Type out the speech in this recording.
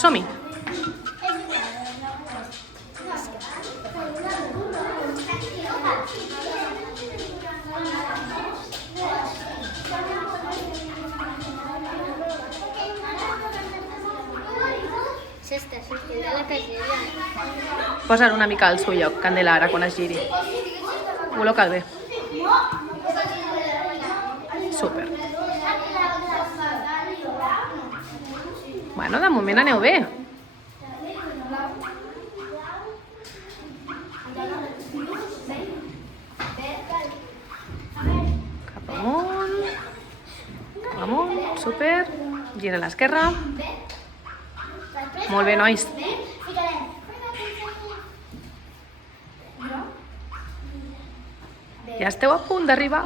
Som-hi! S'està sortint de la casella. Posa-lo una mica al seu lloc, Candela, ara quan es giri. Col·loca'l bé. Super. Bueno, de moment aneu bé. Cap amunt. Cap amunt, super. Gira a l'esquerra. Molt bé, nois. Ja esteu a punt d'arribar.